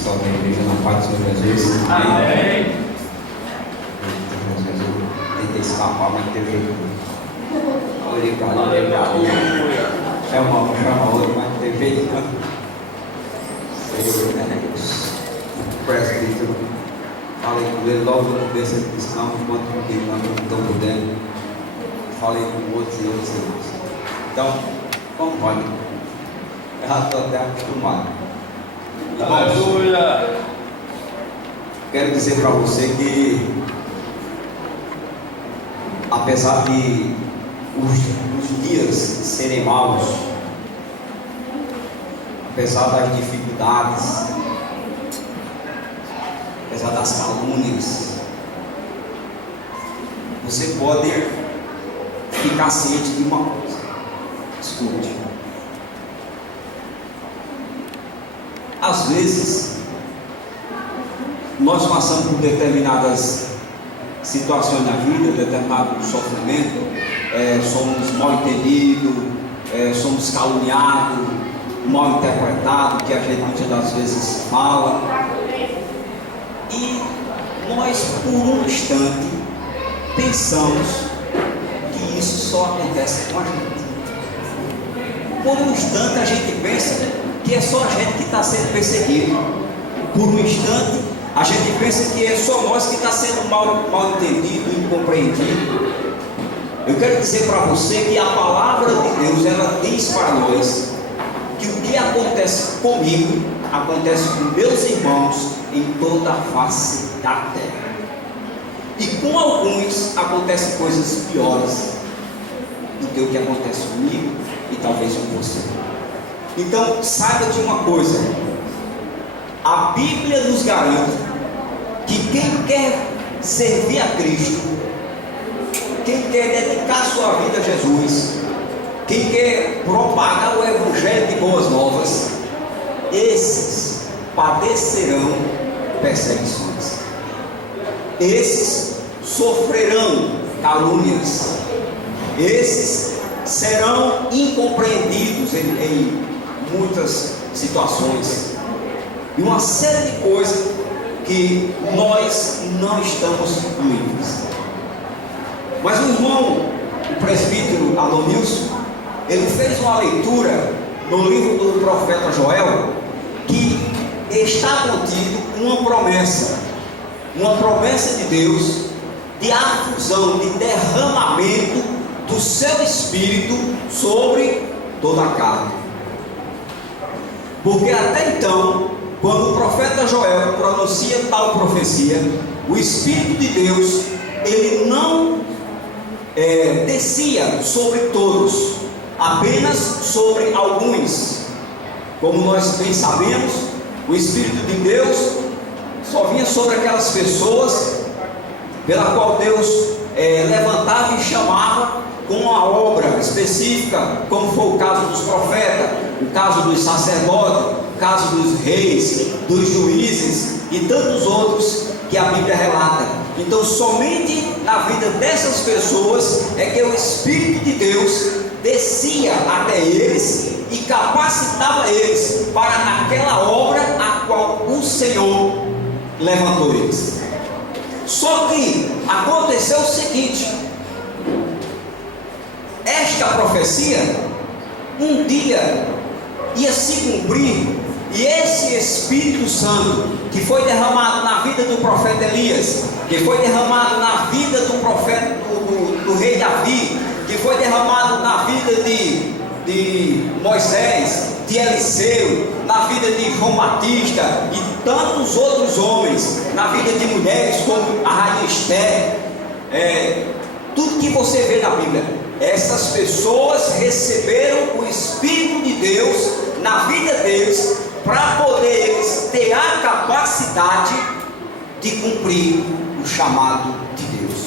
Pessoal da igreja, na paz do Senhor Jesus. Amém. Tentei escapar, mas teve jeito. Olhei para ali, chama outro, mas não teve jeito não. O presbítero, falei com ele logo no começo, ele disse: não, enquanto não estou podendo. Falei com outros e outros irmãos. Então, como pode? Eu já estou até acostumado. Aleluia. Quero dizer para você que, apesar de os dias serem maus, apesar das dificuldades, apesar das calúnias, você pode ficar ciente de uma coisa. Escute. Às vezes, nós passamos por determinadas situações na vida, determinado sofrimento, somos mal entendidos, somos caluniados, mal interpretados, que a gente muitas das vezes fala, e nós por um instante pensamos que isso só acontece com a gente. Por um instante a gente pensa que é só a gente que está sendo perseguido. Por um instante a gente pensa que é só nós que está sendo mal entendido, incompreendido. Eu quero dizer para você que a palavra de Deus, ela diz para nós que o que acontece comigo, acontece com meus irmãos em toda a face da terra. E com alguns acontecem coisas piores do que o que acontece comigo e talvez com você. Então, saiba de uma coisa: a Bíblia nos garante que quem quer servir a Cristo, quem quer dedicar sua vida a Jesus, quem quer propagar o Evangelho de Boas Novas, esses padecerão perseguições, esses sofrerão calúnias, esses serão incompreendidos em muitas situações, e uma série de coisas que nós não estamos livres. Mas o irmão, o presbítero Adonilson, ele fez uma leitura no livro do profeta Joel, que está contido uma promessa de Deus, de afusão, de derramamento do seu Espírito sobre toda a carne. Porque até então, quando o profeta Joel pronuncia tal profecia, o Espírito de Deus, ele não descia sobre todos, apenas sobre alguns. Como nós bem sabemos, o Espírito de Deus só vinha sobre aquelas pessoas pela qual Deus levantava e chamava com uma obra específica, como foi o caso dos profetas, o caso dos sacerdotes, o caso dos reis, dos juízes e tantos outros que a Bíblia relata. Então, somente na vida dessas pessoas é que o Espírito de Deus descia até eles e capacitava eles para aquela obra a qual o Senhor levantou eles. Só que aconteceu o seguinte: esta profecia um dia ia se cumprir, e esse Espírito Santo que foi derramado na vida do profeta Elias, que foi derramado na vida do profeta do rei Davi, que foi derramado na vida de Moisés, de Eliseu, na vida de João Batista e tantos outros homens, na vida de mulheres como a rainha Esther, tudo que você vê na Bíblia, essas pessoas receberam o Espírito de Deus na vida deles, para poder eles ter a capacidade de cumprir o chamado de Deus.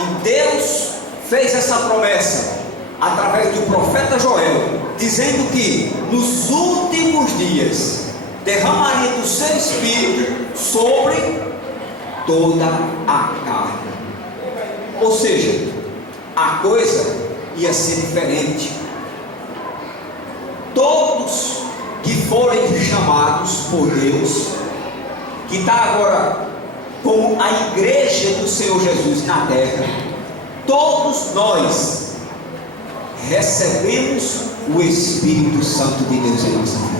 E Deus fez essa promessa através do profeta Joel, dizendo que nos últimos dias derramaria do seu Espírito sobre toda a carne. Ou seja, a coisa ia ser diferente. Todos que forem chamados por Deus, que está agora como a igreja do Senhor Jesus na terra, todos nós recebemos o Espírito Santo de Deus em nossa vida.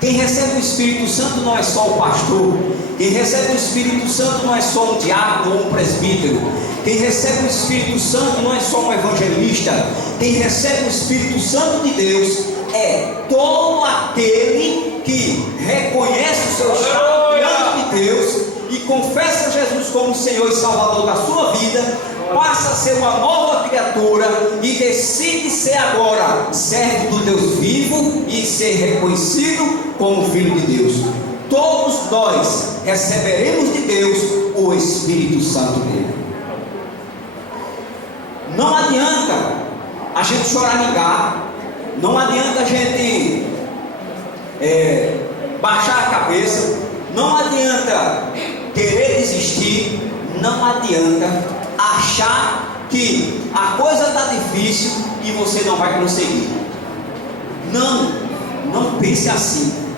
Quem recebe o Espírito Santo não é só o pastor. Quem recebe o Espírito Santo não é só um diácono ou um presbítero. Quem recebe o Espírito Santo não é só um evangelista. Quem recebe o Espírito Santo de Deus é todo aquele que reconhece o seu estado diante de Deus e confessa Jesus como Senhor e Salvador da sua vida, passa a ser uma nova criatura e decide ser agora servo do Deus vivo e ser reconhecido como filho de Deus. Todos nós receberemos de Deus o Espírito Santo dele. Não adianta a gente choramingar, não adianta a gente baixar a cabeça, não adianta querer desistir, não adianta achar que a coisa está difícil e você não vai conseguir. Não pense assim.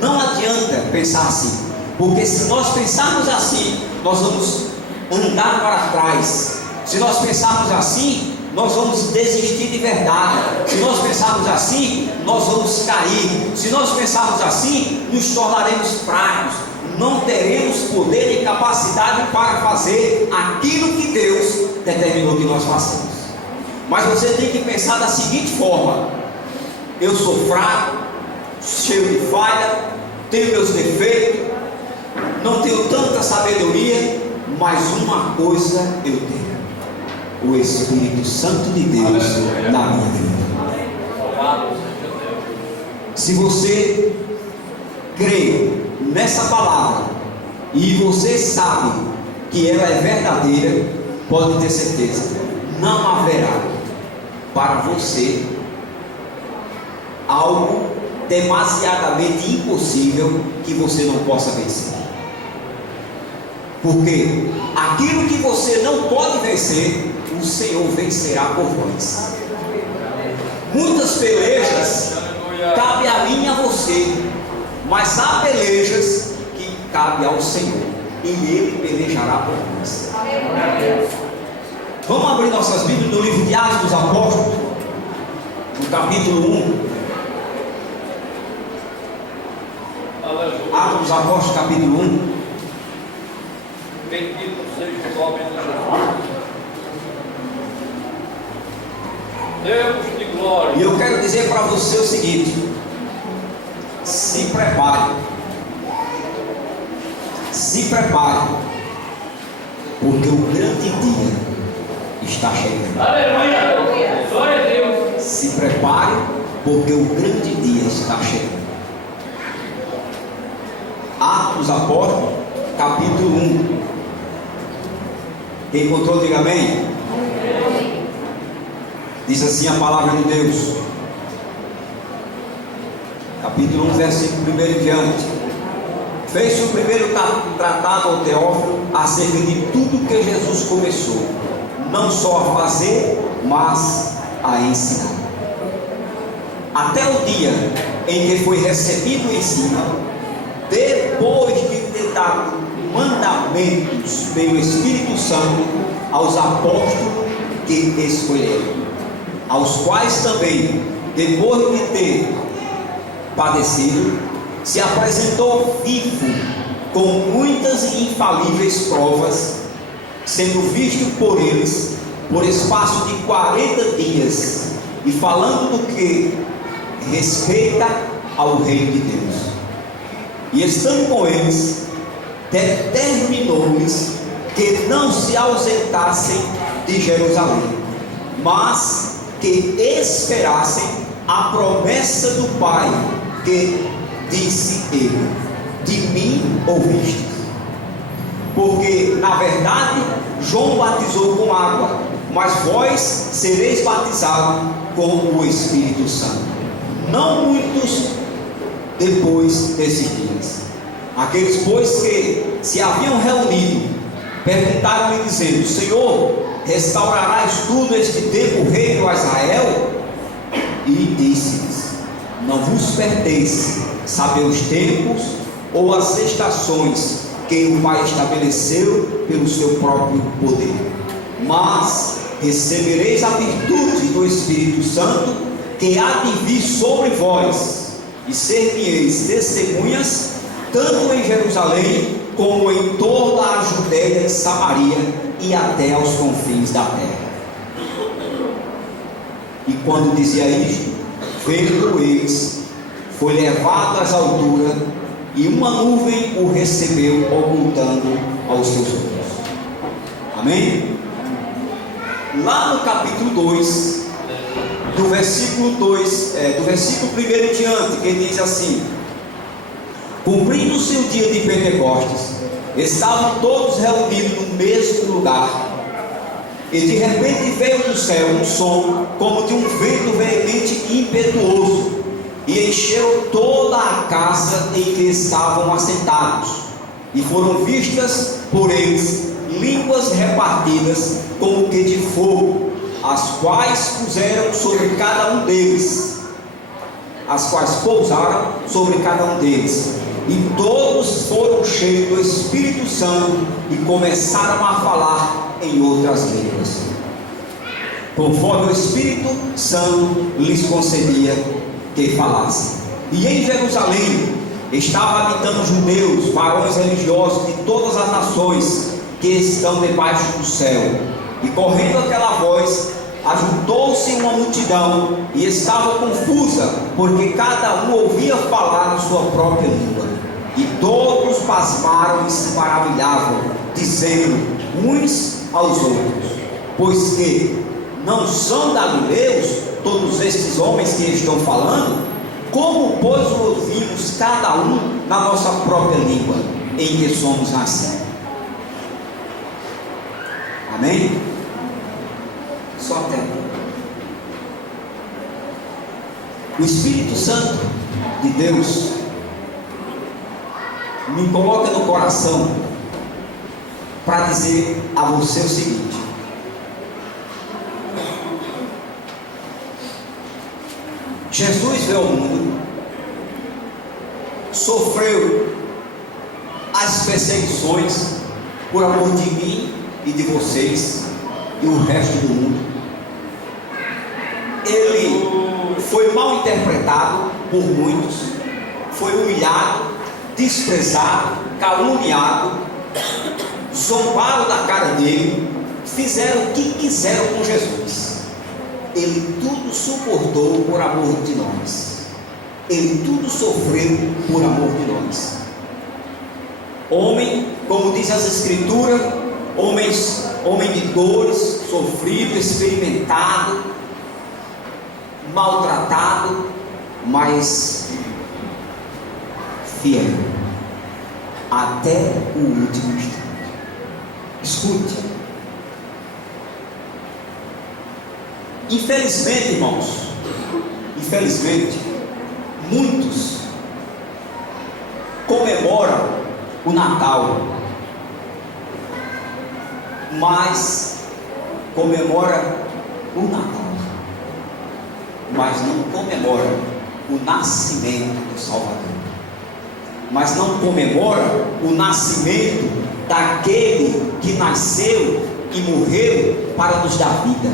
Não adianta pensar assim, porque se nós pensarmos assim, nós vamos andar para trás. Se nós pensarmos assim, nós vamos desistir de verdade. Se nós pensarmos assim, nós vamos cair. Se nós pensarmos assim, nos tornaremos fracos. Não teremos poder e capacidade para fazer aquilo que Deus determinou que nós façamos. Mas você tem que pensar da seguinte forma: eu sou fraco, cheio de falha, tenho meus defeitos, não tenho tanta sabedoria, mas uma coisa eu tenho: o Espírito Santo de Deus na minha vida. Se você crê nessa palavra e você sabe que ela é verdadeira, pode ter certeza, não haverá para você algo demasiadamente impossível que você não possa vencer. Porque aquilo que você não pode vencer, o Senhor vencerá por vós. Muitas pelejas cabe a mim e a você, mas há pelejas que cabe ao Senhor, e Ele pelejará por nós. Vamos abrir nossas Bíblias no livro de Atos dos Apóstolos, no capítulo 1. Atos dos Apóstolos, capítulo 1. Bendito seja o nome de Jesus. Deus de glória. E eu quero dizer para você o seguinte: se prepare. Se prepare, porque o grande dia está chegando. Aleluia! Glória a Deus. Se prepare, porque o grande dia está chegando. Atos dos Apóstolos, capítulo 1. Quem encontrou, diga amém. Diz assim a palavra de Deus, capítulo 1, versículo 1 em diante. Fez-se o primeiro tratado ao Teófilo acerca de tudo que Jesus começou, não só a fazer, mas a ensinar, até o dia em que foi recebido o ensino, depois de ter dado mandamentos pelo Espírito Santo aos apóstolos que escolheram, aos quais também, depois de ter padecido, se apresentou vivo com muitas e infalíveis provas, sendo visto por eles por espaço de 40 dias, e falando do que respeita ao reino de Deus. E estando com eles, determinou-lhes que não se ausentassem de Jerusalém, mas que esperassem a promessa do Pai, que disse ele: de mim ouviste. Porque na verdade João batizou com água, mas vós sereis batizados com o Espírito Santo não muitos depois desses dias. Aqueles, pois, que se haviam reunido, perguntaram-lhe dizendo: Senhor, restaurarás tu neste tempo o reino a Israel? E disse-lhes: não vos pertence saber os tempos ou as estações que o Pai estabeleceu pelo seu próprio poder, mas recebereis a virtude do Espírito Santo, que há de vir sobre vós, e ser-me-eis testemunhas, tanto em Jerusalém, como em toda a Judéia e Samaria, e até aos confins da terra. E quando dizia isto, vendo eis, foi levado às alturas, e uma nuvem o recebeu, ocultando aos seus olhos. Amém? Lá no capítulo 2, do versículo 2, do versículo 1 em diante, que diz assim: cumprindo-se o dia de Pentecostes, estavam todos reunidos no mesmo lugar, e de repente veio do céu um som, como de um vento veemente e impetuoso, e encheu toda a casa em que estavam assentados, e foram vistas por eles línguas repartidas como que de fogo, as quais puseram sobre cada um deles, as quais pousaram sobre cada um deles, e todos foram cheios do Espírito Santo e começaram a falar em outras línguas, conforme o Espírito Santo lhes concedia que falassem. E em Jerusalém estavam habitando judeus, varões religiosos de todas as nações que estão debaixo do céu. E correndo aquela voz, ajuntou-se uma multidão, e estava confusa, porque cada um ouvia falar na sua própria língua. E todos pasmaram e se maravilhavam, dizendo uns aos outros: pois que não são galileus todos estes homens que estão falando? Como, pois, ouvimos cada um na nossa própria língua em que somos nascidos? Amém? Só até aqui. O Espírito Santo de Deus me coloca no coração para dizer a você o seguinte: Jesus veio ao mundo, sofreu as perseguições por amor de mim e de vocês e o resto do mundo. Ele foi mal interpretado por muitos, foi humilhado, desprezado, caluniado, zombaram da cara dele, fizeram o que quiseram com Jesus. Ele tudo suportou por amor de nós. Ele tudo sofreu por amor de nós. Homem, como diz as Escrituras, homem de dores, sofrido, experimentado, maltratado, mas fiel até o último instante. Escute. Infelizmente, irmãos, muitos comemoram o Natal, mas comemora o Natal, mas não comemora o nascimento do Salvador, mas não comemora o nascimento daquele que nasceu e morreu para nos dar vida.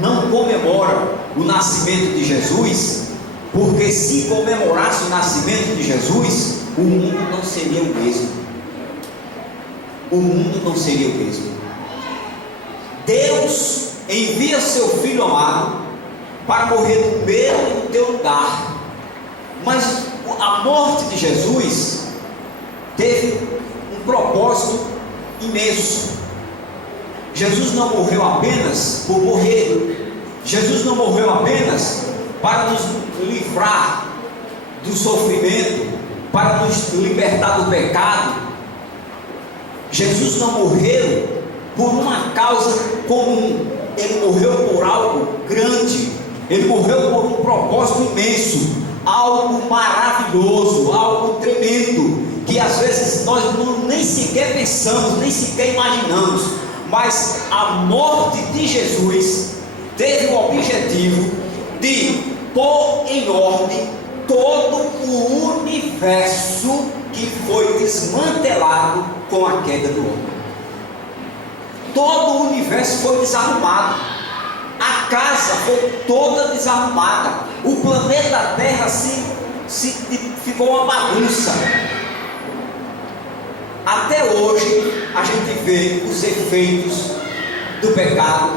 Não comemora o nascimento de Jesus, porque se comemorasse o nascimento de Jesus, o mundo não seria o mesmo. O mundo não seria o mesmo. Deus envia seu Filho amado para morrer no meu e no teu lugar, mas a morte de Jesus teve um propósito imenso. Jesus não morreu apenas por morrer. Jesus não morreu apenas para nos livrar do sofrimento, para nos libertar do pecado. Jesus não morreu por uma causa comum. Ele morreu por algo grande. Ele morreu por um propósito imenso, algo maravilhoso, algo tremendo, que às vezes nós nem sequer pensamos, nem sequer imaginamos. Mas a morte de Jesus teve o objetivo de pôr em ordem todo o universo que foi desmantelado com a queda do homem. Todo o universo foi desarrumado, a casa foi toda desarrumada, o planeta Terra ficou uma bagunça. Até hoje a gente vê os efeitos do pecado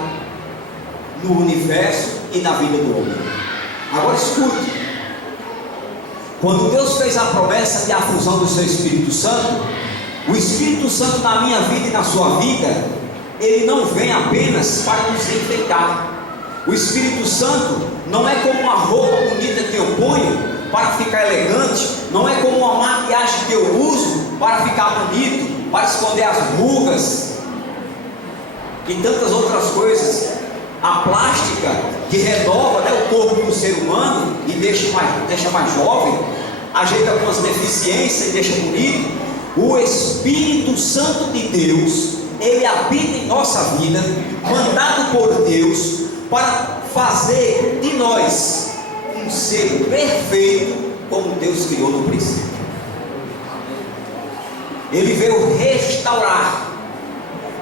no universo e na vida do homem. Agora escute: quando Deus fez a promessa de a fusão do seu Espírito Santo, o Espírito Santo na minha vida e na sua vida, ele não vem apenas para nos enfeitar. O Espírito Santo não é como uma roupa bonita que eu ponho para ficar elegante, não é como uma maquiagem que eu uso para ficar bonito, para esconder as rugas e tantas outras coisas. A plástica que renova, né, o corpo do ser humano e deixa mais jovem, ajeita algumas deficiências e deixa bonito. O Espírito Santo de Deus, ele habita em nossa vida, mandado por Deus para fazer de nós um ser perfeito, como Deus criou no princípio. Ele veio restaurar,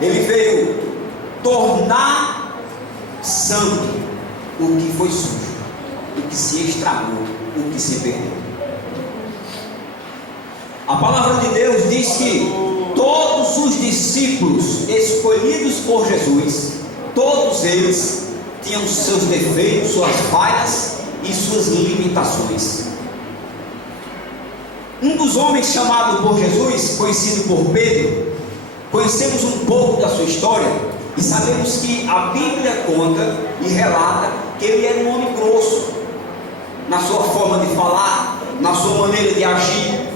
ele veio tornar santo o que foi sujo, o que se estragou, o que se perdeu. A palavra de Deus diz que todos os discípulos escolhidos por Jesus, todos eles tinham seus defeitos, suas falhas e suas limitações. Um dos homens chamado por Jesus, conhecido por Pedro, conhecemos um pouco da sua história e sabemos que a Bíblia conta e relata que ele era um homem grosso na sua forma de falar, na sua maneira de agir,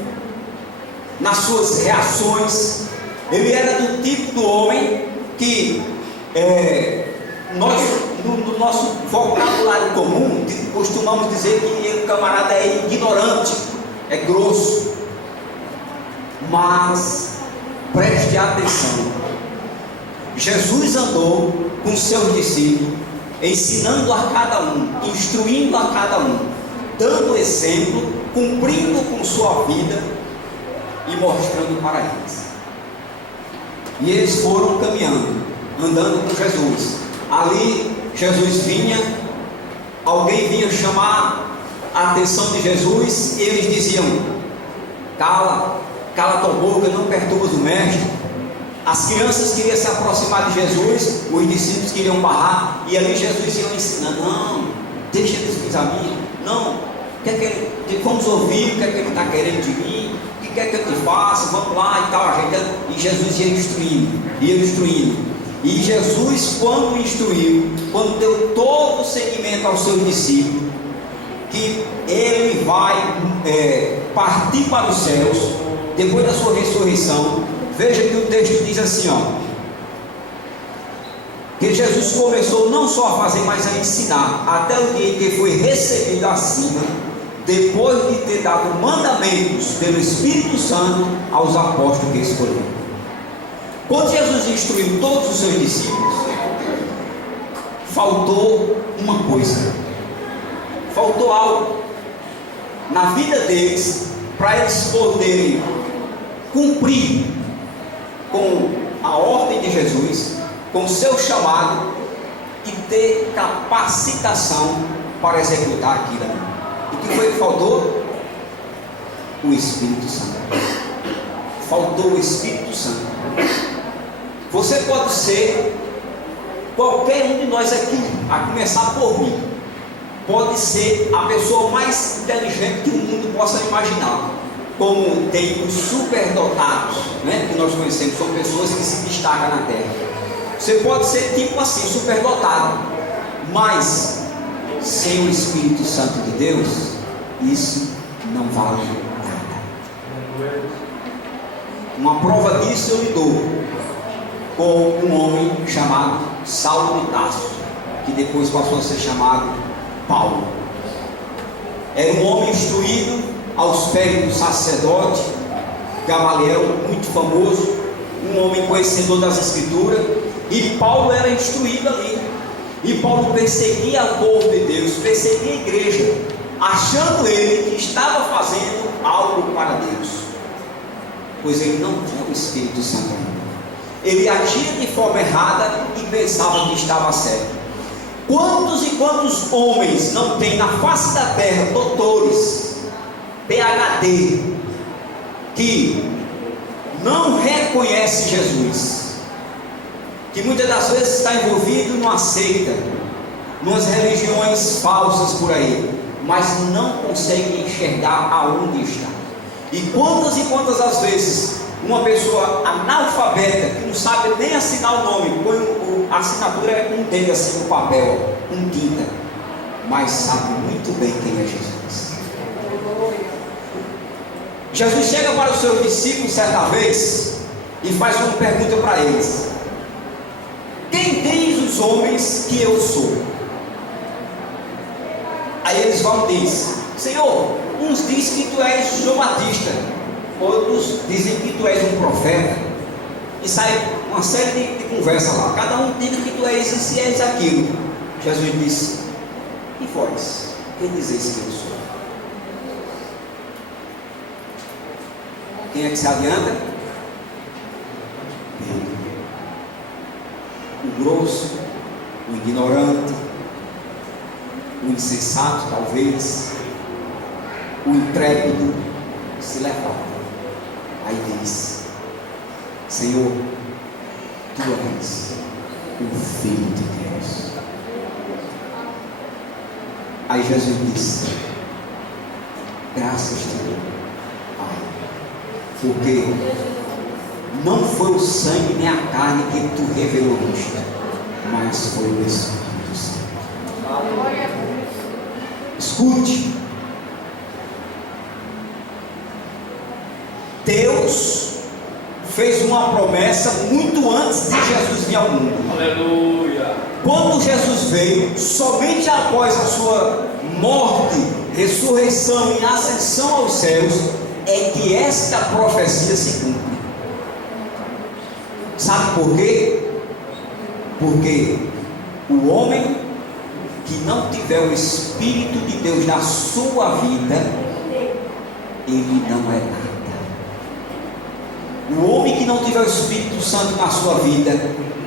nas suas reações. Ele era do tipo do homem que nós, no nosso vocabulário comum, costumamos dizer que o camarada é ignorante, é grosso. Mas preste atenção, Jesus andou com seus discípulos, ensinando a cada um, instruindo a cada um, dando exemplo, cumprindo com sua vida e mostrando para eles. E eles foram caminhando, andando com Jesus. Ali Jesus vinha, alguém vinha chamar a atenção de Jesus e eles diziam: cala tua boca, não perturbas o mestre. As crianças queriam se aproximar de Jesus, os discípulos queriam barrar, e ali Jesus ia ensinando: não, deixa eles examinar, não, vamos ouvir o que é que ele está querendo de mim, o que quer que eu te faça, vamos lá e tal, ajeitando. E Jesus ia instruindo. E Jesus, quando instruiu, quando deu todo o seguimento aos seus discípulos, que ele vai partir para os céus, depois da sua ressurreição, veja que o texto diz assim, que Jesus começou não só a fazer, mas a ensinar, até o dia em que foi recebido acima, depois de ter dado mandamentos pelo Espírito Santo aos apóstolos que escolheu. Quando Jesus instruiu todos os seus discípulos, faltou uma coisa, faltou algo na vida deles, para eles poderem cumprir com a ordem de Jesus, com o seu chamado e ter capacitação para executar aquilo. O que foi que faltou? O Espírito Santo. Faltou o Espírito Santo. Você pode ser qualquer um de nós aqui, a começar por mim. Pode ser a pessoa mais inteligente que o mundo possa imaginar. Como tem os superdotados, né, que nós conhecemos, são pessoas que se destacam na terra. Você pode ser tipo assim, superdotado, mas sem o Espírito Santo de Deus, isso não vale nada. Uma prova disso eu lhe dou com um homem chamado Saulo de Tarso, que depois passou a ser chamado Paulo. Era um homem instruído aos pés do sacerdote Gamaliel, muito famoso, um homem conhecedor das Escrituras, e Paulo era instruído ali. E Paulo perseguia o povo de Deus, perseguia a igreja, achando ele que estava fazendo algo para Deus, pois ele não tinha o Espírito Santo ainda. Ele agia de forma errada e pensava que estava certo. Quantos e quantos homens não têm na face da terra doutores, PhD, que não reconhece Jesus, que muitas das vezes está envolvido numa seita, numas religiões falsas por aí, mas não consegue enxergar aonde está. E quantas das vezes uma pessoa analfabeta, que não sabe nem assinar o nome, põe a assinatura é com um dedo assim no papel, com tinta, mas sabe muito bem quem é Jesus. Jesus chega para os seus discípulos certa vez e faz uma pergunta para eles: quem diz os homens que eu sou? Aí eles vão e dizem: Senhor, uns dizem que tu és João Batista, outros dizem que tu és um profeta, e sai uma série de conversa lá, cada um diz que tu és isso e és aquilo. Jesus disse: e vós, quem dizeis que eu sou? Quem é que se adianta? Pedro. O grosso, o ignorante, o insensato talvez, o intrépido se levanta. Aí diz: Senhor, tu és o Filho de Deus. Aí Jesus disse: graças te dou, Pai, porque não foi o sangue nem a carne que tu revelou isto, mas foi o Espírito Santo. Escute, Deus fez uma promessa muito antes de Jesus vir ao mundo. Aleluia. Quando Jesus veio, somente após a sua morte, ressurreição e ascensão aos céus, é que esta profecia se cumpre. Sabe por quê? Porque o homem que não tiver o Espírito de Deus na sua vida, ele não é nada. O homem que não tiver o Espírito Santo na sua vida,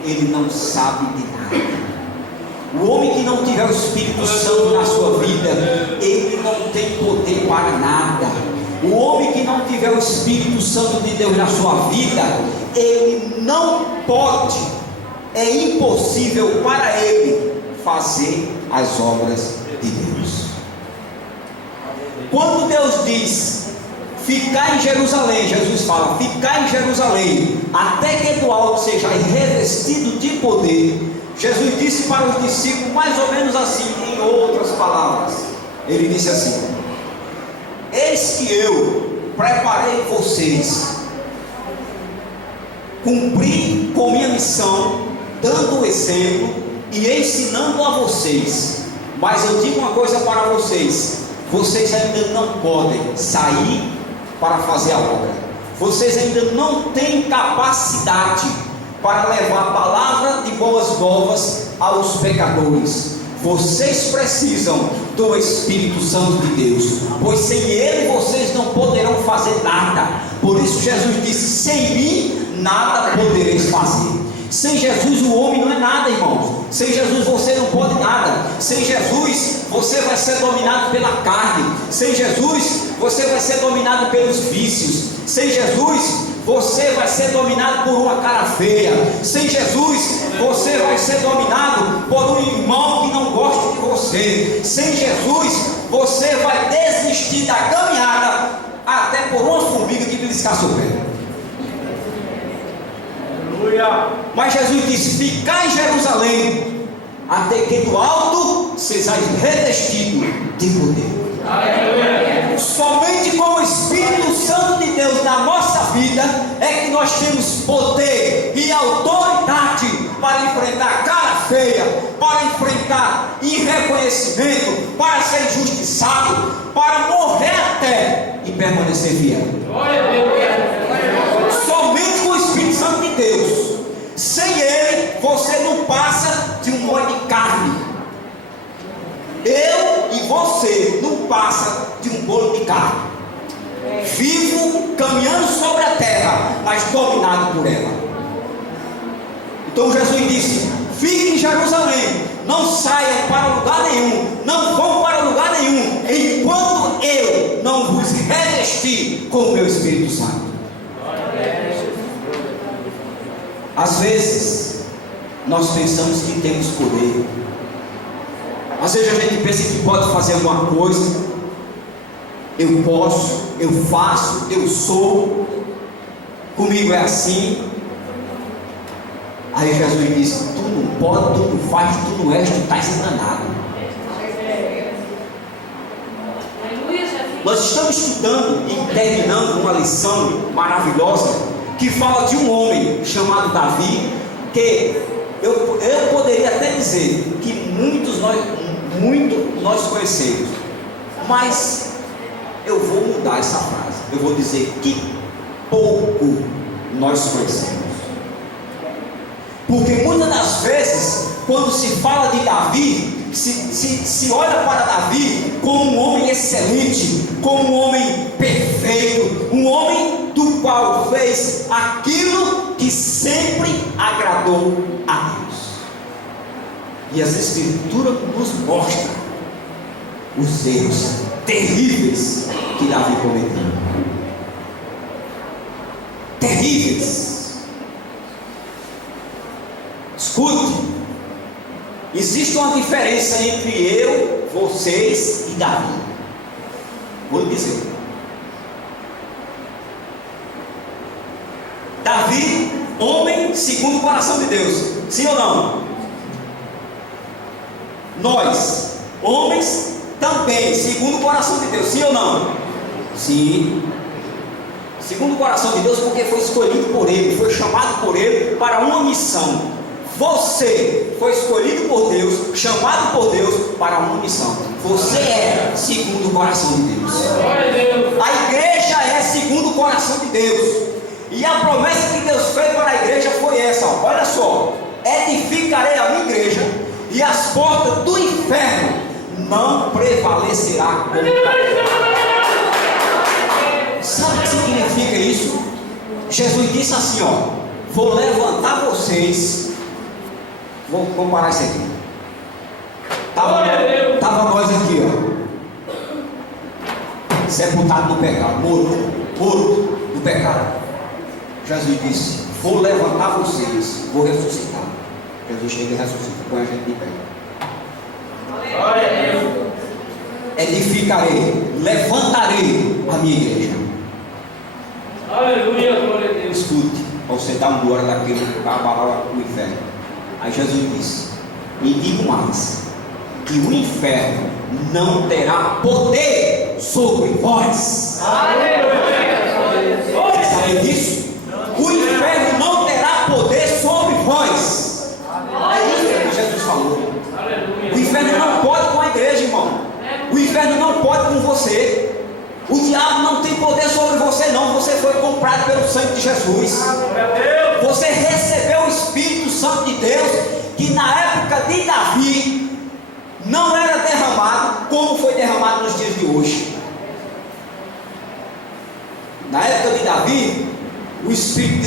ele não sabe de nada. O homem que não tiver o Espírito Santo na sua vida, ele não tem poder para nada. O homem que não tiver o Espírito Santo de Deus na sua vida, ele não pode, é impossível para ele fazer as obras de Deus. Quando Deus diz: ficar em Jerusalém, Jesus fala: ficar em Jerusalém, até que do alto seja revestido de poder. Jesus disse para os discípulos mais ou menos assim, em outras palavras. Ele disse assim: eis que eu preparei vocês, cumpri com minha missão, dando o exemplo e ensinando a vocês. Mas eu digo uma coisa para vocês: vocês ainda não podem sair para fazer a obra. Vocês ainda não têm capacidade para levar a palavra de boas novas aos pecadores. Vocês precisam do Espírito Santo de Deus, pois sem ele vocês não poderão fazer nada. Por isso Jesus disse: sem mim nada podereis fazer. Sem Jesus o homem não é nada, irmãos. Sem Jesus você não pode nada. Sem Jesus você vai ser dominado pela carne. Sem Jesus você vai ser dominado pelos vícios. Sem Jesus você vai ser dominado por uma cara feia. Sem Jesus você vai ser dominado por um irmão que não gosta de você. Sem Jesus você vai desistir da caminhada até por uma formiga que beliscar seu pé. Mas Jesus disse: ficar em Jerusalém, até que do alto sejais revestido de poder. Aleluia. Somente com o Espírito Santo de Deus na nossa vida é que nós temos poder e autoridade para enfrentar cara feia, para enfrentar irreconhecimento, para ser injustiçado, para morrer até e permanecer fiel. Somente com o Espírito Santo de Deus. Sem ele você não passa de um molho de carne. você não passa de um bolo de carne, vivo, caminhando sobre a terra, mas dominado por ela. Então Jesus disse: fiquem em Jerusalém, não saiam para lugar nenhum, não vão para lugar nenhum, enquanto eu não vos revestir com o meu Espírito Santo. Às vezes nós pensamos que temos poder, às vezes a gente pensa que pode fazer alguma coisa. Eu posso, eu faço, eu sou, comigo é assim. Aí Jesus disse: tu não pode, tu não faz, tu não és, tu estás enganado. Nós estamos estudando e terminando uma lição maravilhosa que fala de um homem chamado Davi, que eu poderia até dizer que muito nós conhecemos, mas eu vou mudar essa frase. Eu vou dizer que pouco nós conhecemos. Porque muitas das vezes, quando se fala de Davi, se olha para Davi como um homem excelente, como um homem perfeito, um homem do qual fez aquilo que sempre agradou a Deus. E as Escrituras nos mostram os erros terríveis que Davi cometeu. Terríveis. Escute, existe uma diferença entre eu, vocês e Davi. Vou lhe dizer. Davi, homem segundo o coração de Deus, sim ou não? Nós, homens, também segundo o coração de Deus, sim ou não? Sim. Segundo o coração de Deus, porque foi escolhido por Ele, foi chamado por Ele para uma missão. Você foi escolhido por Deus, chamado por Deus para uma missão. Você é segundo o coração de Deus. A igreja é segundo o coração de Deus. E a promessa que Deus fez para a igreja foi essa, ó. Olha só: edificarei a minha igreja, e as portas do inferno não prevalecerá contra ela. Sabe o que significa isso? Jesus disse assim, ó: vou levantar vocês. Vou comparar isso aqui. Estava nós aqui, ó, sepultado no pecado, morto no pecado. Jesus disse: vou levantar vocês, vou ressuscitar. Jesus chega e ressuscita, põe a gente de pé. Edificarei, levantarei a minha igreja. Aleluia, glória a Deus. Escute, para você dar um glória daquele que acabava no inferno. Aí Jesus disse: e digo mais, que o inferno não terá poder sobre vós. Você sabe disso? O inferno não terá poder sobre vós. É isso que Jesus falou. O inferno não pode com a igreja, irmão. O inferno não pode com você. O diabo não tem poder sobre você, não. Você foi comprado pelo sangue de Jesus. Você recebeu o Espírito Santo de Deus, que na época de Davi não era derramado como foi derramado nos dias de hoje. Na época de Davi, o Espírito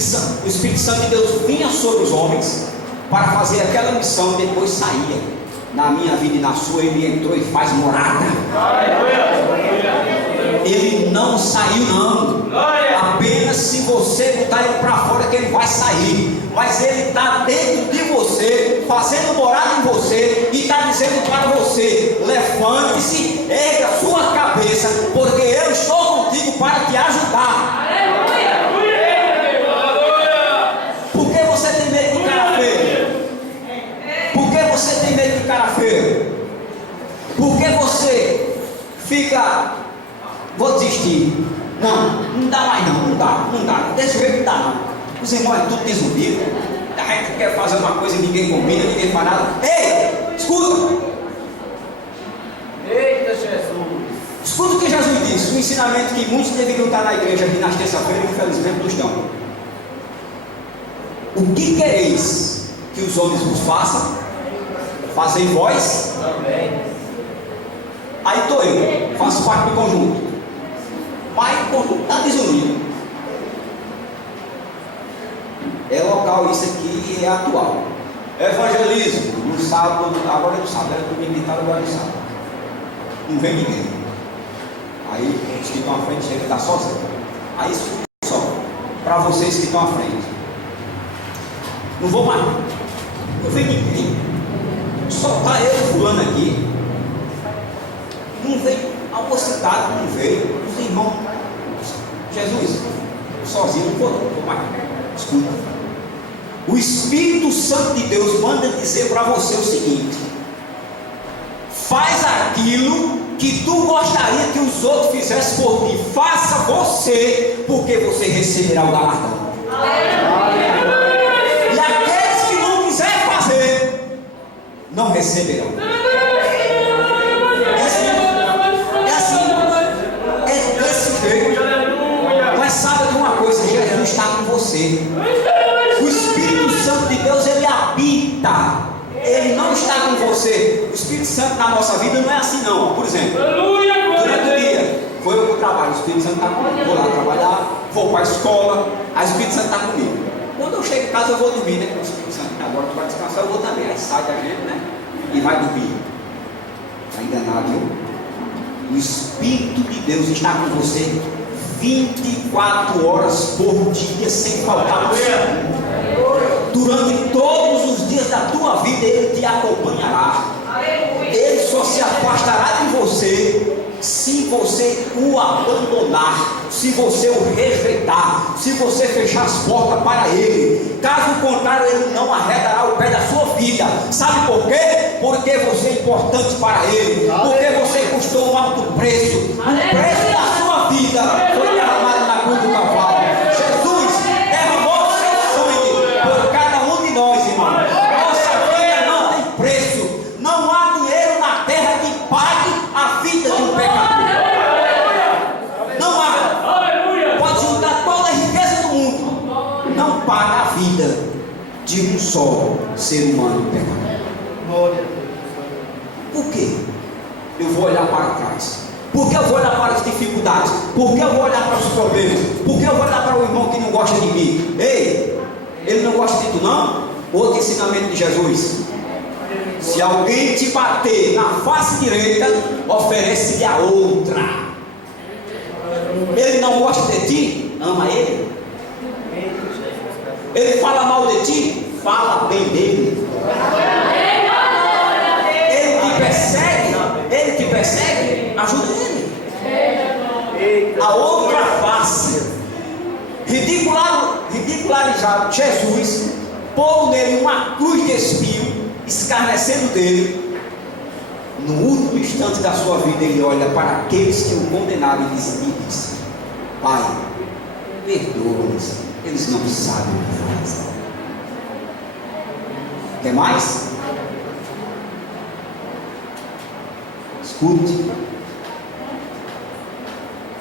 Santo de Deus vinha sobre os homens para fazer aquela missão e depois saía. Na minha vida e na sua, ele entrou e faz morada. Ele não saiu, não. Apenas se você botar ele para fora que ele vai sair. Mas ele está dentro de você, fazendo morada em você, e está dizendo para você: levante-se, erga a sua cabeça, porque eu estou contigo para te ajudar. Por que você tem medo de cara feio? Por que você tem medo de cara feio? Por que você fica: vou desistir? Não dá mais não dá. Desse jeito não dá não. Os irmãos é tudo desunido. A gente quer fazer uma coisa e ninguém combina, ninguém faz nada. Ei, escuta. Eita Jesus. Escuta o que Jesus disse. Um ensinamento que muitos deveriam estar na igreja aqui nas terça-feiras, infelizmente não estão. O que quereis que os homens vos façam? Fazem vós também. Aí estou eu, faço parte do conjunto. Mas o conjunto está desunido. É local, isso aqui é atual. Evangelismo, no sábado, agora é no sábado, é domingo de tarde, agora é no sábado. Não vem ninguém. Aí os que estão à frente chegam, está sozinho. Aí escuta só, para vocês que estão à frente. Não vou mais. Não vem ninguém. Só está eu e fulano aqui. Não veio a mocidade, não veio. Os irmãos. Jesus, sozinho não vou mais. Escuta. O Espírito Santo de Deus manda dizer para você o seguinte: faz aquilo que tu gostaria que os outros fizessem por ti. Faça você, porque você receberá o galardão. E aqueles que não quiserem fazer, não receberão. É desse jeito. Mas sabe de uma coisa, Jesus está com você. O Espírito Santo de Deus, ele habita. Ele não está com você. O Espírito Santo na nossa vida não é assim não. Por exemplo, durante o dia, foi eu que trabalho, o Espírito Santo está comigo. Vou lá trabalhar, vou para a escola, aí o Espírito Santo está comigo. Quando eu chego em casa eu vou dormir, né? O Espírito Santo, agora tu vai descansar, eu vou também. Aí sai da gente, né? E vai dormir. Está enganado, viu? O Espírito de Deus está com você 24 horas por dia, sem faltar um segundo. Durante todos os dias da tua vida, Ele te acompanhará. Ele só se afastará de você se você o abandonar, se você o rejeitar, se você fechar as portas para Ele. Caso contrário, Ele não arredará o pé da sua vida. Sabe por quê? Porque você é importante para Ele, porque você custou um alto preço. O preço da sua vida foi derramado na cruz do Calvário. Jesus derramou o seu sangue por cada um de nós, irmão. Nossa vida não tem preço. Não há dinheiro na terra que pague a vida de um pecador. Não há. Pode juntar toda a riqueza do mundo, não paga a vida de um só ser humano pecador. Por quê? Eu vou olhar para trás. Por que eu vou olhar para as dificuldades? Por que eu vou olhar para os problemas? Por que eu vou olhar para o irmão que não gosta de mim? Ei, ele não gosta de tu não? Outro ensinamento de Jesus: se alguém te bater na face direita, oferece-lhe a outra. Ele não gosta de ti? Ama ele. Ele fala mal de ti? Fala bem dele. Ele te persegue, ajuda ele. A outra face, ridicularizar Jesus, pondo nele uma cruz de espinho, escarnecendo dele. No último instante da sua vida, ele olha para aqueles que o condenaram e diz: Pai, perdoa-os, eles não sabem o que fazem. Quer mais? Escute.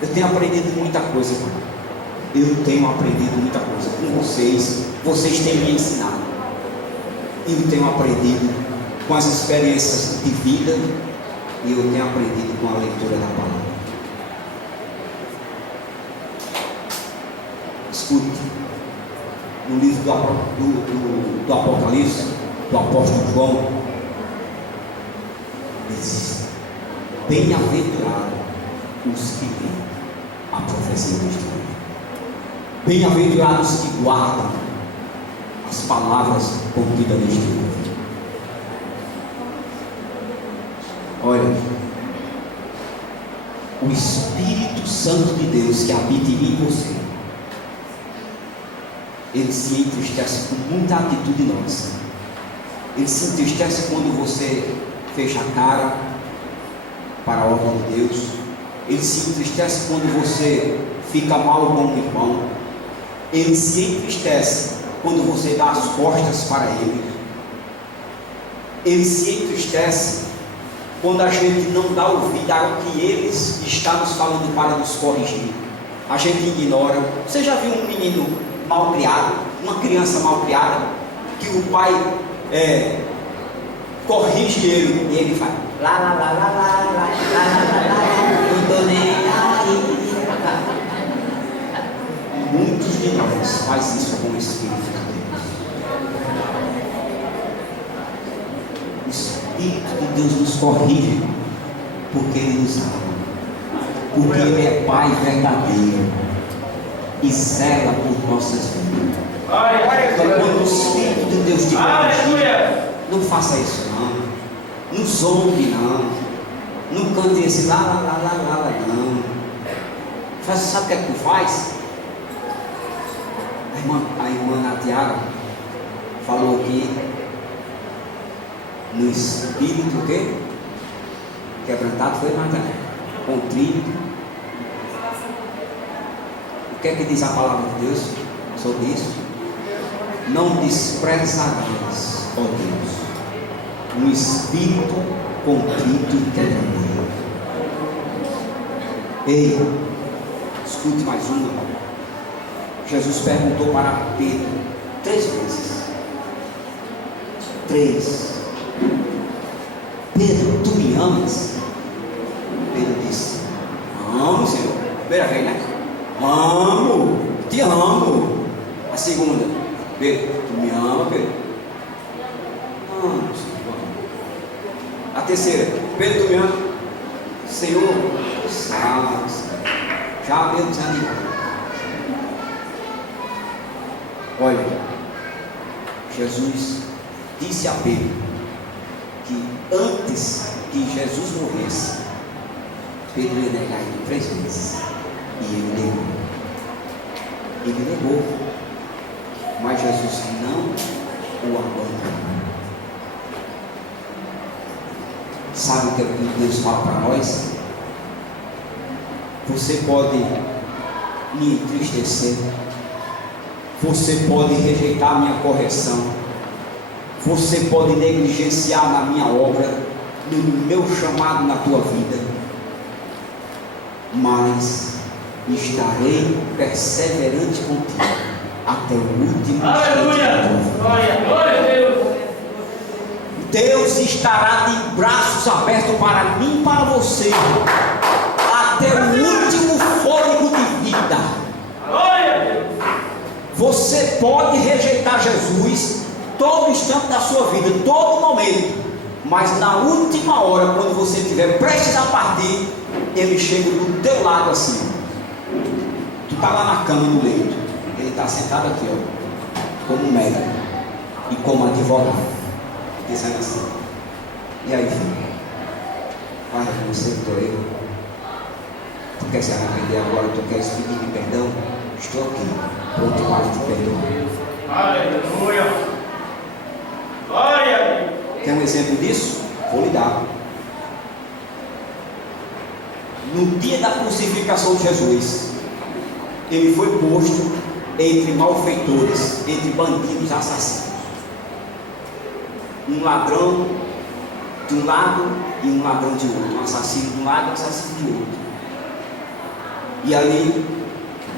Eu tenho aprendido muita coisa, irmão. Eu tenho aprendido muita coisa com vocês. Vocês têm me ensinado. Eu tenho aprendido com as experiências de vida. E eu tenho aprendido com a leitura da palavra. Escute. No livro do Apocalipse, do apóstolo João, diz: bem-aventurados os que leem a profecia deste livro. Bem-aventurados os que guardam as palavras contidas neste livro. Olha, o Espírito Santo de Deus que habita em mim e você, ele se entristece com muita atitude nossa. Ele se entristece quando você fecha a cara para a ordem de Deus. Ele se entristece quando você fica mal com o irmão. Ele se entristece quando você dá as costas para ele. Ele se entristece quando a gente não dá ouvido ao que ele está nos falando para nos corrigir. A gente ignora. Você já viu um menino mal criado, uma criança mal criada, que o pai corrige ele e ele faz: lá, lá, lá, lá, lá, lá, não tô nem aí. Muitos de nós faz isso com o Espírito de Deus. O Espírito de Deus nos corrige porque Ele nos ama, porque Ele é Pai verdadeiro e zela por nossas vidas. Então, quando o Espírito de Deus te corrige, não faça isso não zombe não cante esse lá, lá, lá, lá, lá, não. Sabe o que é que tu faz? A irmã Natiara falou aqui no espírito o quê? Quebrantado foi Natiara, contrito. O que é que diz a palavra de Deus sobre isso? Não desprezarás, ó Deus, um espírito contrito e quebrantado. Ei, escute mais uma. Jesus perguntou para Pedro 3 vezes. 3. Pedro, tu me amas? Pedro disse: amo, Senhor. Primeira vez, né? Amo, te amo. A segunda: Pedro, tu me ama, Pedro? Amo, Senhor. A terceira: Pedro, tu me ama? Senhor, sabe, já Pedro desanimou. Olha, Jesus disse a Pedro que antes que Jesus morresse, Pedro ia negar ele 3 vezes. E ele negou. Ele negou. Mas Jesus não o abandonou. Sabe o que Deus fala para nós? Você pode me entristecer. Você pode rejeitar a minha correção. Você pode negligenciar na minha obra, no meu chamado na tua vida. Mas estarei perseverante contigo até o último instante. Glória a Deus. Deus estará de braços abertos para mim e para você até o último fôlego de vida. Glória a Deus. Você pode rejeitar Jesus todo instante da sua vida, todo momento, mas na última hora, quando você estiver prestes a partir, Ele chega do teu lado assim. Tu está lá na cama, no leito, Ele está sentado aqui, ó, como médico e como advogado, dizendo assim: e aí, filho, vai reconhecer o teu erro? Tu quer se arrepender agora? Tu queres pedir perdão? Estou aqui, pronto para te perdoar. Aleluia. Glória a Deus. Quer um exemplo disso? Vou lhe dar. No dia da crucificação de Jesus, Ele foi posto entre malfeitores, entre bandidos assassinos. Um ladrão de um lado e um ladrão de outro. Um assassino de um lado e um assassino de outro. E ali,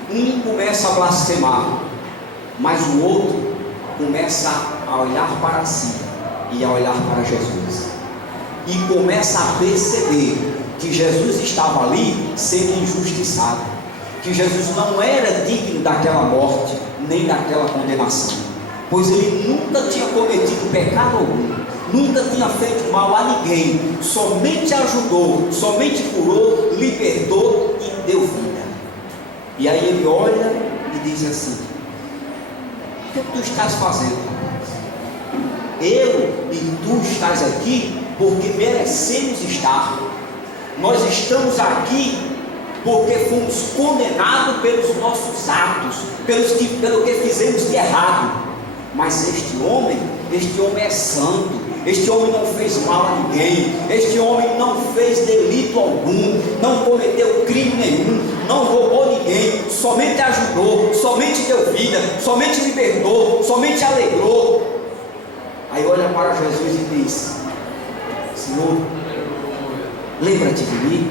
um começa a blasfemar, mas o outro começa a olhar para si e a olhar para Jesus, e começa a perceber que Jesus estava ali sendo injustiçado, que Jesus não era digno daquela morte, nem daquela condenação, pois ele nunca tinha cometido pecado algum, nunca tinha feito mal a ninguém, somente ajudou, somente curou, libertou e deu vida. E aí ele olha e diz assim: o que tu estás fazendo, rapaz? Eu e tu estás aqui porque merecemos estar. Nós estamos aqui porque fomos condenados pelos nossos atos, pelo que fizemos de errado. Mas este homem é santo. Este homem não fez mal a ninguém. Este homem não fez delito algum, não cometeu crime nenhum, não roubou ninguém, somente ajudou, somente deu vida, somente libertou, somente alegrou. Aí olha para Jesus e diz: Senhor, lembra-te de mim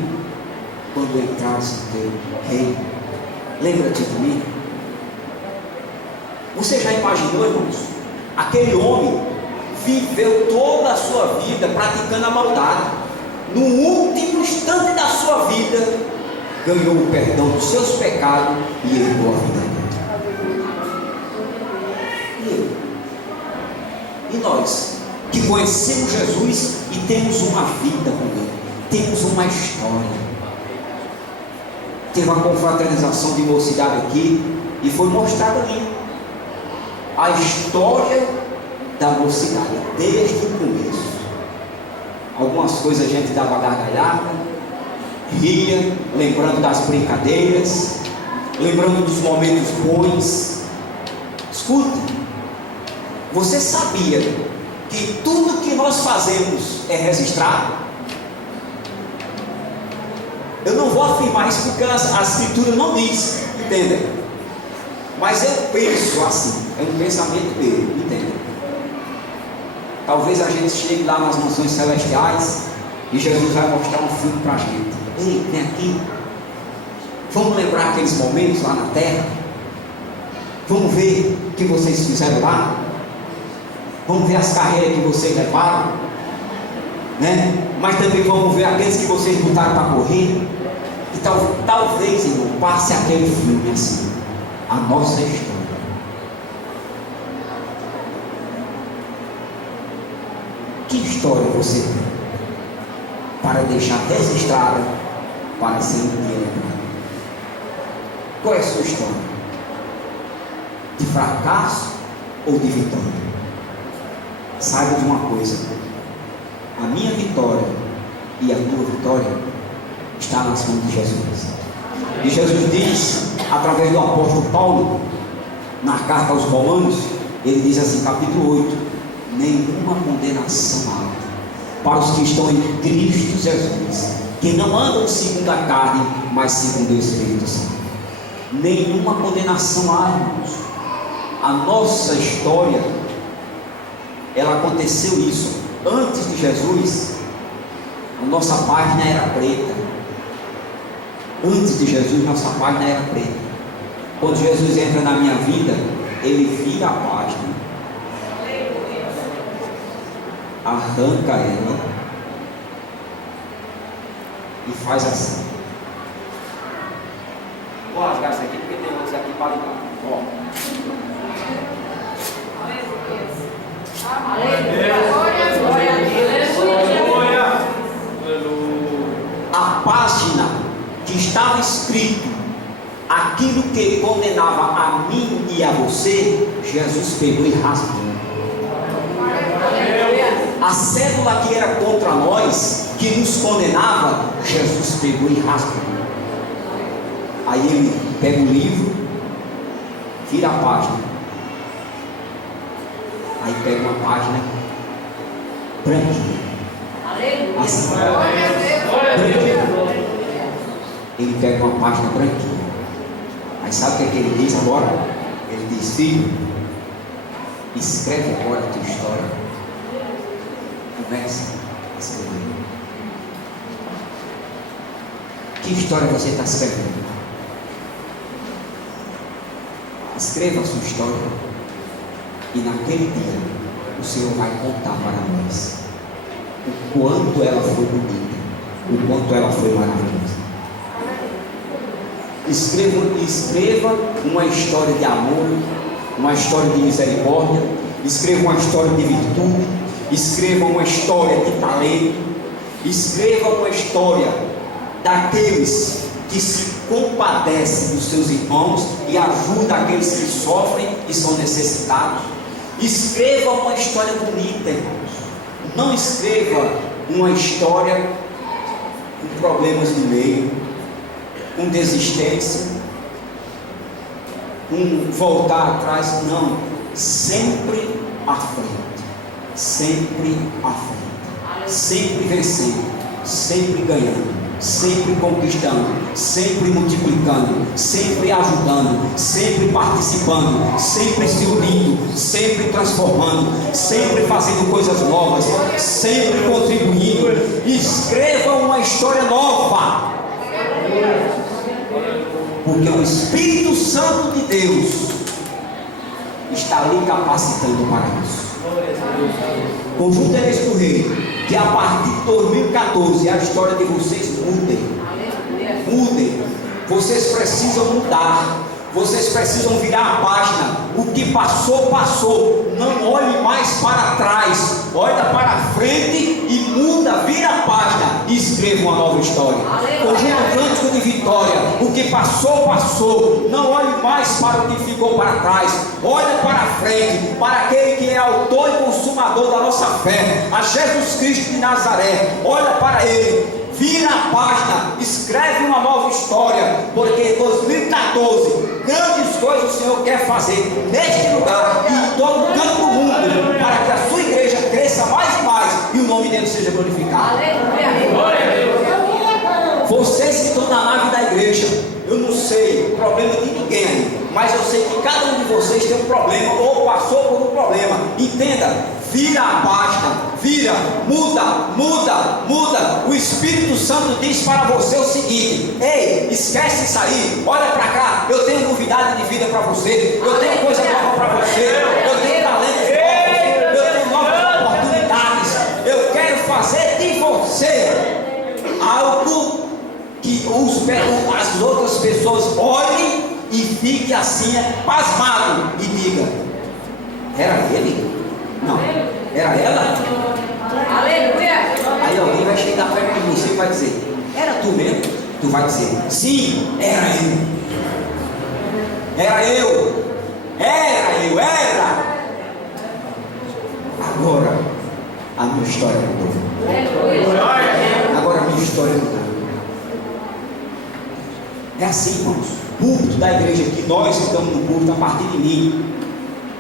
quando entrares no teu reino. Lembra-te de mim. Você já imaginou, irmãos? Aquele homem viveu toda a sua vida praticando a maldade, no último instante da sua vida, ganhou o perdão dos seus pecados e herdou a vida dele. E nós, que conhecemos Jesus e temos uma vida com Ele, temos uma história. Teve uma confraternização de mocidade aqui e foi mostrada ali a história da mocidade, desde o começo. Algumas coisas a gente dava gargalhada, ria, lembrando das brincadeiras, lembrando dos momentos bons. Escuta, você sabia que tudo que nós fazemos é registrado? Eu não vou afirmar isso porque a Escritura não diz, entendeu? Mas eu penso assim, é um pensamento meu, entendeu? Talvez a gente chegue lá nas mansões celestiais e Jesus vai mostrar um filme para a gente. Ei, vem aqui. Vamos lembrar aqueles momentos lá na terra. Vamos ver o que vocês fizeram lá. Vamos ver as carreiras que vocês levaram, né? Mas também vamos ver aqueles que vocês botaram para correr. E talvez, irmão, passe aquele filme assim, a nossa história. Que história você tem para deixar registrada para ser um dia lembrado? Qual é a sua história? De fracasso ou de vitória? Saiba de uma coisa: a minha vitória e a tua vitória está nas mãos de Jesus. E Jesus diz, através do apóstolo Paulo, na carta aos Romanos, ele diz assim, capítulo 8: nenhuma condenação há para os que estão em Cristo Jesus, que não andam segundo a carne, mas segundo o Espírito Santo. Nenhuma condenação há, irmãos. A nossa história, ela aconteceu isso antes de Jesus. A nossa página era preta. Antes de Jesus, nossa página era preta. Quando Jesus entra na minha vida, ele vira a página, arranca ela e faz assim. Vou rasgar isso aqui porque tem outros aqui para ligar. Ó. A página que estava escrito aquilo que condenava a mim e a você, Jesus pegou e rasgou. A cédula que era contra nós, que nos condenava, Jesus pegou e rasgou. Aí ele pega o livro, vira a página, aí pega uma página branquinha, assim, branquinha. Ele pega uma página branquinha. Aí sabe o que ele diz agora? Ele diz: filho, escreve agora a tua história. Começa a escrever. Que história você está escrevendo? Escreva a sua história. E naquele dia o Senhor vai contar para nós o quanto ela foi bonita, o quanto ela foi maravilhosa. Escreva uma história de amor, uma história de misericórdia, escreva uma história de virtude, escreva uma história de talento, escreva uma história daqueles que se compadecem dos seus irmãos e ajudam aqueles que sofrem e são necessitados. Escreva uma história bonita, irmãos. Não escreva uma história com problemas no meio, com desistência, com voltar atrás. Não, sempre à frente, sempre à frente, sempre vencendo, sempre ganhando, sempre conquistando, sempre multiplicando, sempre ajudando, sempre participando, sempre se unindo, sempre transformando, sempre fazendo coisas novas, sempre contribuindo. Escreva uma história nova, porque o Espírito Santo de Deus está lhe capacitando para isso. Conjunto Enes do Rei, que a partir de 2014 a história de vocês mudem. Vocês precisam mudar. Vocês precisam virar a página. O que passou, passou. Não olhe mais para trás. Olha para frente e muda, vira a página e escreva uma nova história. Conjunto Cântico de Vitória. O que passou, passou. Não olhe mais para o que ficou para trás. Olha para frente, para aquele que é autor e consumador da nossa fé, a Jesus Cristo de Nazaré. Olha para ele. Vira a página, escreve uma nova história, porque em 2014 grandes coisas o Senhor quer fazer neste lugar e em todo canto do mundo, para que a sua igreja cresça mais e mais e o nome dele seja glorificado. Vocês que estão na nave da igreja, eu não sei o problema de ninguém aí, mas eu sei que cada um de vocês tem um problema ou passou por um problema. Entenda. Vira a página, vira, muda. O Espírito Santo diz para você o seguinte: ei, esquece isso aí, olha para cá, eu tenho novidade de vida para você, eu tenho coisa nova para você, eu tenho talentos novos, eu tenho novas oportunidades, eu quero fazer de você algo que as outras pessoas olhem e fiquem assim, pasmado e digam: era ele? Não, era ela? Aleluia! Aí alguém vai chegar perto de você e vai dizer: era tu mesmo? Tu vai dizer: sim, era eu. Era. Agora a minha história mudou. Agora a minha história mudou. É assim, irmãos. Púlpito da igreja, que nós estamos no púlpito a partir de mim.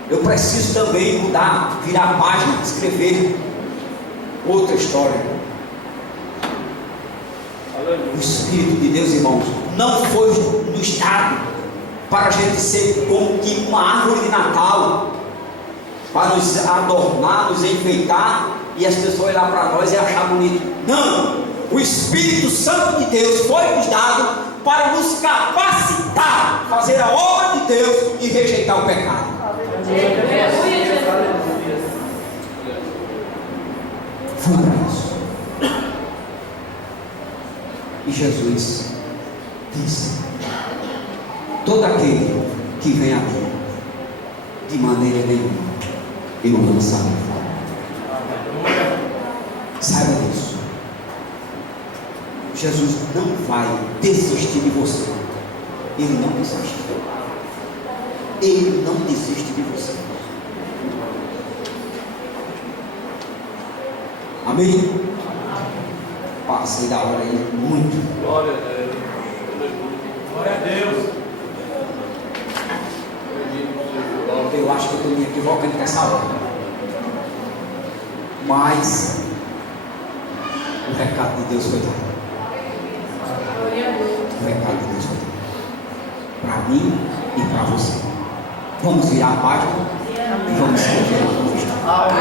Eu preciso também mudar, virar a página, escrever outra história. O Espírito de Deus, irmãos, não foi nos dado para a gente ser como que uma árvore de Natal, para nos adornar, nos enfeitar e as pessoas olhar para nós e achar bonito. Não! O Espírito Santo de Deus foi nos dado para nos capacitar a fazer a obra de Deus e rejeitar o pecado. Fui para isso. E Jesus disse: todo aquele que vem a mim, de maneira nenhuma eu não lançarei fora. Saiba disso. Jesus não vai desistir de você. Ele não desiste. Ele não desiste de você. Amém? Passei da hora aí muito. Glória a Deus. Glória a Deus. Eu acho que eu estou me equivocando com essa hora. Mas o recado de Deus foi dado. O recado de Deus foi dado. Para mim e para você. Vamos virar a página e vamos escrever uma nova história.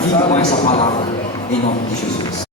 Viva com essa palavra em nome de Jesus.